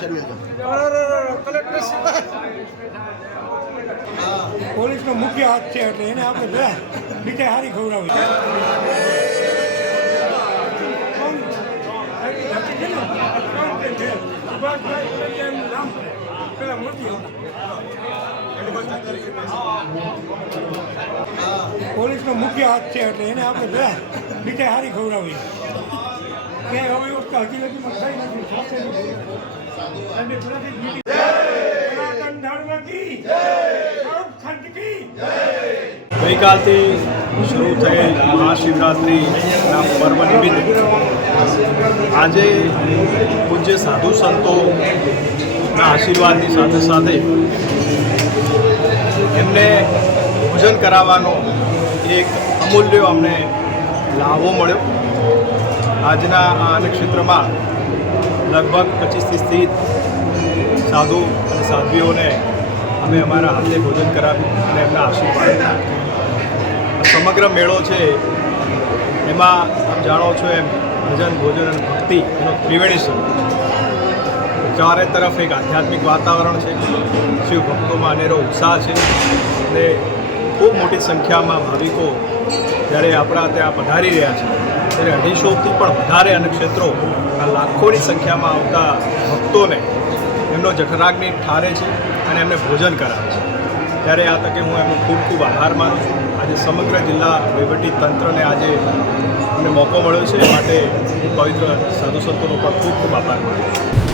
વિષયની અંદર પોલીસનો મુખ્ય હાથ છે એટલે એને આપણે બીજે હારી ખવડાવી પોલીસનો મુખ્ય હાથ છે એટલે એને આપણે બીજે હારી ખવડાવી ક્યાંય હવે વખતે હજી લગીમાં થઈ નથી ગઈકાલથી શરૂ થયેલ મહાશિવરાત્રિના પર્વ નિમિત્તે આજે પૂજ્ય સાધુ સંતોના આશીર્વાદની સાથે સાથે એમને પૂજન કરાવવાનો એક અમૂલ્ય અમને લાભો મળ્યો. આજના આ અન્નક્ષેત્રમાં લગભગ 25થી 30 સાધુ અને સાધ્વીઓને અમે અમારા હાથે ભોજન કરાવ્યું અને એમના આશીર્વાદ. સમગ્ર મેળો છે એમાં આપ જાણો છો એમ ભજન ભોજન અને ભક્તિ એનો ત્રિવેણી સ્વરૂપ. ચારે તરફ એક આધ્યાત્મિક વાતાવરણ છે, શિવ ભક્તોમાં અનેરો ઉત્સાહ છે અને ખૂબ મોટી સંખ્યામાં ભાવિકો જ્યારે આપણા ત્યાં પધારી રહ્યા છે ત્યારે 250થી પણ વધારે અન્નક્ષેત્રો આ લાખોની સંખ્યામાં આવતા ભક્તોને એમનો જઠરાગ્નિ ઠારે છે અને એમને ભોજન કરાવે છે. ત્યારે આ તકે હું એમનો ખૂબ ખૂબ આભાર માનું છું. આજે સમગ્ર જિલ્લા વહીવટી તંત્રને આજે અમને મોકો મળ્યો છે એ માટે પવિત્ર સાધુ સંતોનો પણ ખૂબ ખૂબ આભાર માનું છું.